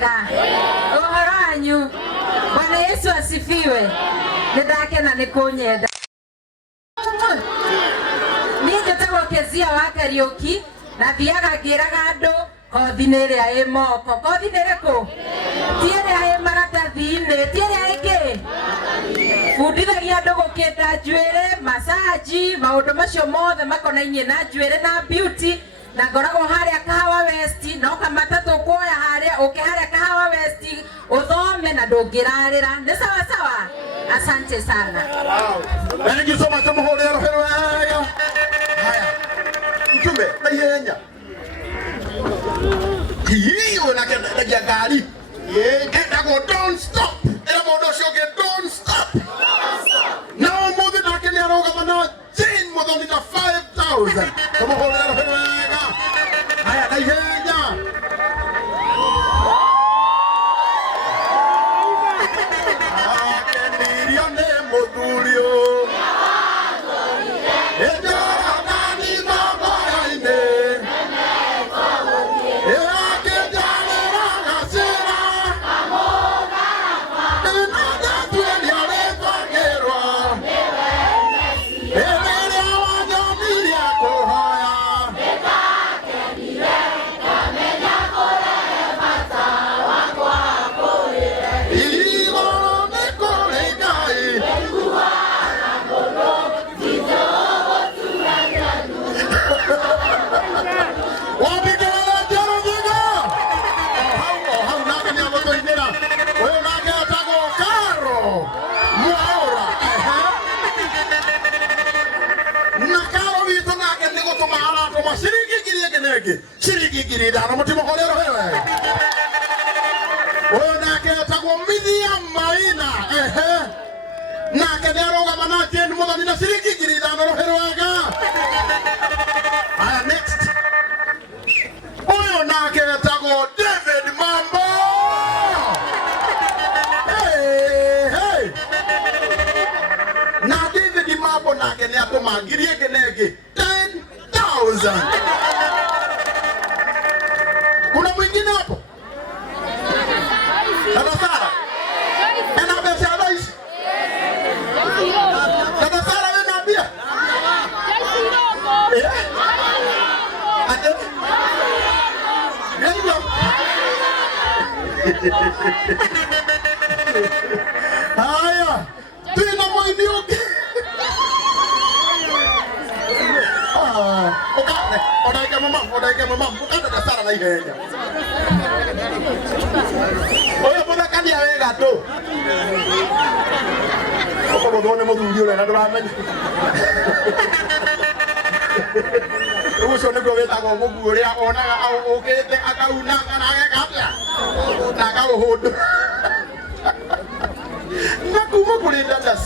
mwega uhoro wanyu Bwana Yesu asifiwe nindakena nikunyenda niĩ njĩtagwo Kezia wa Kariũki na thiaga ngĩraga andũ kothi nĩ ĩrĩa ĩ moko kothi nĩ ĩrĩkũ ti ĩrĩa ĩ maratathi-inĩ ti ĩrĩa ĩngĩ fundithagia andũ gũkĩnda njuĩrĩ massage maũndũ macio mothe makonainie na njuĩrĩ na beauty na ngoragwo harĩa Kahawa West no kamatatũ kuoya harĩa ũke harĩa Kahawa West ũthome na ndũngĩrarĩra nĩ sawa sawa asante sana thank you so much mũhũrĩre rũhĩ wega haya mtume naihenya hiyo na kenda gari endagwo don't stop ĩra mũndũ ũcio ũngĩ don't stop na ũmũthĩ nake nĩ arũgama na Jane Muthoni na 5,000 mũhũrĩre rũhĩ wega haya naihenya akendirio nĩ mũthurio shiringi ngiri ithano mũtimũhũrĩre wewe ũyũ nake etagwo Miriam Maina nake nĩ arũgama na Jane Muthoni na shiringi ngiri ithano rũhĩ wega haya next ũyũ nake etagwo David Mambo na David Mambo nake nĩ atũma ngiri ĩngĩ na ĩngĩ 10,000 kuna mwingine hapo dada Sara ana pesa rais dada Sara wewe naambia ate ndio haya tuna mwinioke odaike mama ukanda da Sara na ihenya oyo muthakania wega tu okothone muthuri ule na nduramenya ucio niguo witagwo mũguo ũrĩa onaga ũkĩte akaunanga na ageka na akaũhũndũ na kuma kũrĩ dada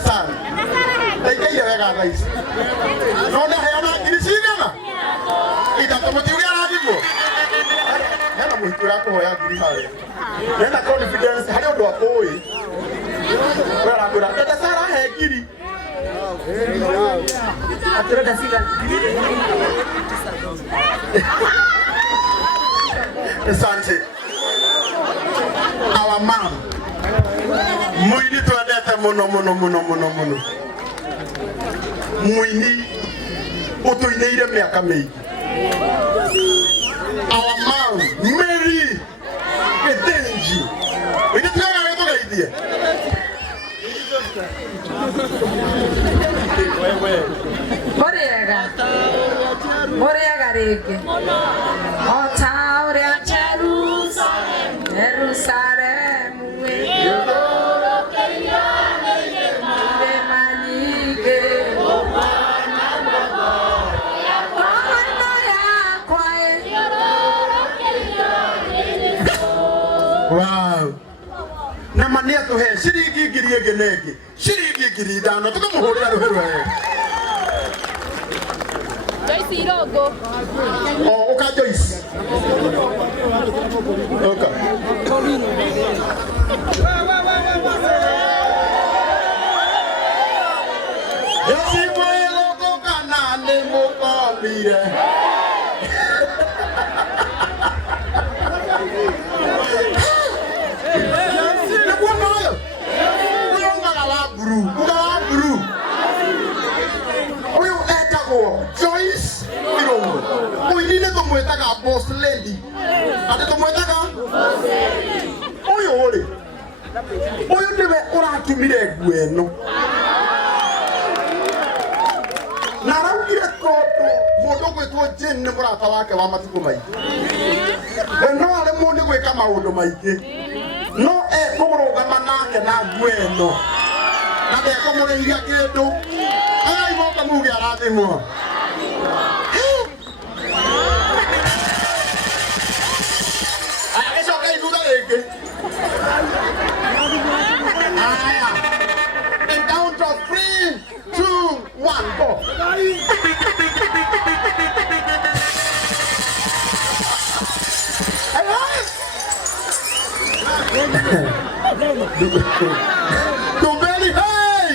Sara ndaigaire wega thaici no ndaheana ngiri cigana ithatũ mũtiuge arathimwo hena mũhiki ũrakũhoya ngiri harĩa hena confidence harĩ ũndũ akũĩ we arakwĩra dada Sara he ngiri atĩrenda cigana asante our mom muini twendete muno muini utuineire miaka mingi our mom Mary Edenji ini tunaga wetu gaithie Moriega rĩngĩ ota ũrĩa Jerusalemu igũrũkĩirio nĩ irĩma nyingĩ ng'ano yakwa wow na mania tũhe ciringi ngiri ĩngĩ na ĩngĩ ciringi ngiri ithano tũkamũhũrĩra rũhĩ rwega Joyce Irogo. Oh, okay, Joyce. Okay. Joyce Irogo kana ne mo kabire. Mosendi. Ati tumwetaga uyu uri uyu ndiwe uratumire gweno na raugire tondu mundu gwitwo Jane ni murata wake wa matuko maingi no ale mundu gwika maundu maingi no kumurugama nake na gweno na ndekumuriria kindu aya iboka muge arathimwo aya coka iruga ringi aya in count of 3, 2, 1 go Tubeli hey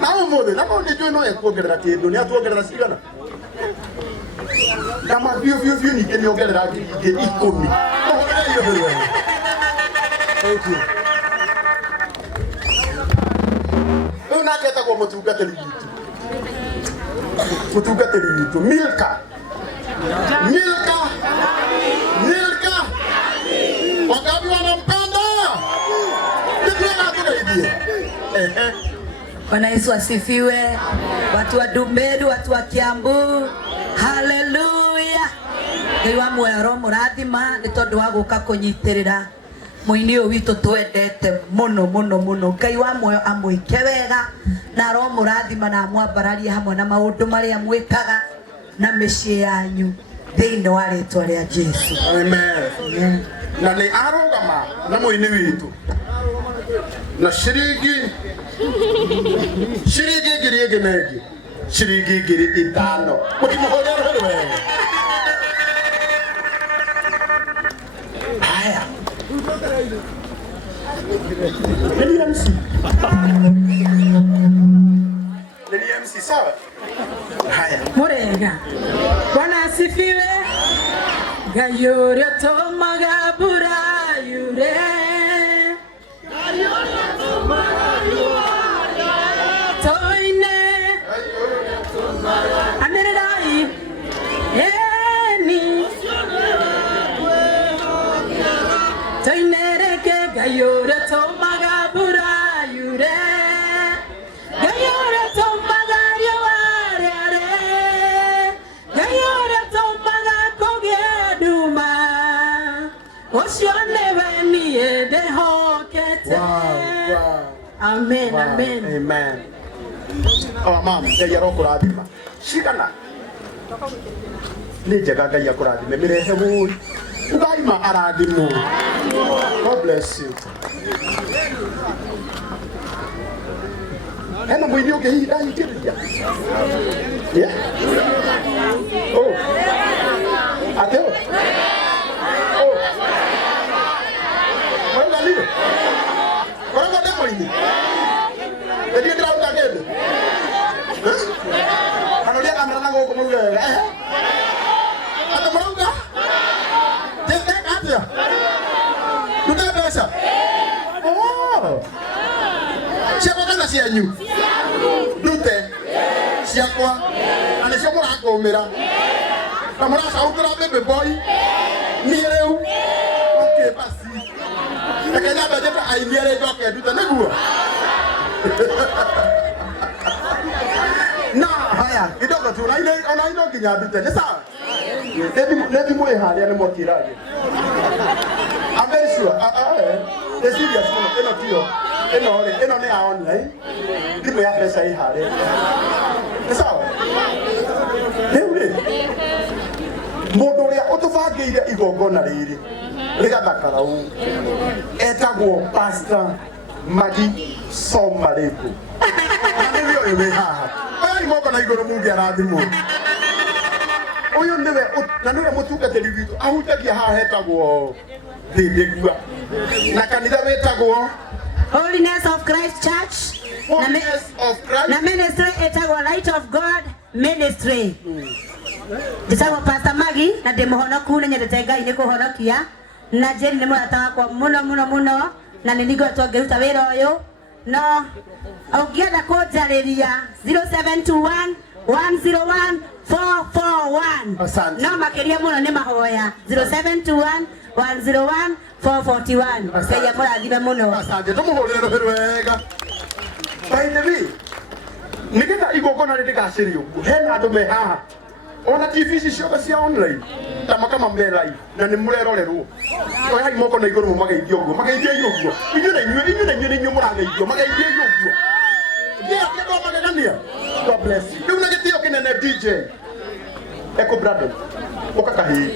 Now mode na mode jo no ekuongerera kindu ni atuongerera cigana kama vyo ni keni ongerera ke 10 Thank you Una keta kwa mutungateri witu Milka Wangapi wanampenda? Bwana Yesu asifiwe. Watu wa Dumeru, watu wa Kiambu. Haleluya. Ngai wa muoyo murathima ni tondu wa guka kunyitirira muini uyu witu twendete muno. Ngai wa muoyo amwike wega na ro murathima na mwambararie hamwe na maundu maria mwikaga na micii yanyu thiini wa ritwa ria Jesu. Amen. Na ni arugama na muini witu na shiringi ngiri negi shiringi ngiri 5 mutimuhorera wewe haya Neli MC sawa haya Murega Bwana asifiwe. Gayore tomaga burayure Toine Anerai Eni Toine reke gayore tomaga burayure Gayore tomaga riware Gayore tomaga kogeduma Oshone beni ede hokete Amen. Oh, mom, ya kurathima. Shikana. Ni njega Ngai akurathime mirehe wui. Ugaima arathimwo. God bless you. Hena muini ungi hihi ndahingĩrĩria. Yeah. Oh. Ateo. Oh. Wala lio. Wala demo ini. Jadi kita udah gitu. Kalau dia kamera nanggo kemudian, atau mau nggak? Cek aja. Sudah biasa. Oh. Siapa kan nasi anyu? Dute. Siapa? Ane siapa aku merah? Kamu rasa aku kenapa beboy? Mireu. Oke pasti. Kayaknya baca tuh air mireu tuh kayak dute nego. Nah, haya, kidogo tu unaino kinyadute. Ni sawa? Levi mwe hali ya mwakira. I'm very sure. The serious one, eno ne online. Ndimo ya pesa hii hali. Ni sawa? Lewe. Mundu ria utubangire igongona riri. Rigathakara u. Etagwo Pastor Magi Somareku. Ndio yeye haha. Ai moko na igoro mungi arathimo. Uyu ndiwe na niwe mutungatiri witu ahutagia haha hetagwo Thindegua. Na kanitha wetagwo Holiness of Christ Church. Holiness of Christ. Na ministry etagwo Light of God Ministry. Nditagwo Pastor Magi na ndimuhonoku na nyendete Ngai ni kuhonokia na Jane ni murata wakwa muno na niligo twageruta wira uyu no ungienda kunjariria 0721 101 441. Asante. No makiria muno ni mahoya 0721 101 441. Kaya murathime muno. Asante, tumuhurire ruhiru wega. By the way, nigetha igongona rĩtigacĩrio hena andũ me haha ona TV ici ciothe cia online kama me live na nĩ mũrerorerwo oyai moko na igũrũ mũgeithio ũguo mũgeithio ũguo inyuĩ na inyuĩ mũrageithio mũgeithio ũguo ndio kĩndũ magegania. God bless you. Rĩu na gĩtĩo kĩnene DJ Echo Brother ũka kahĩĩ.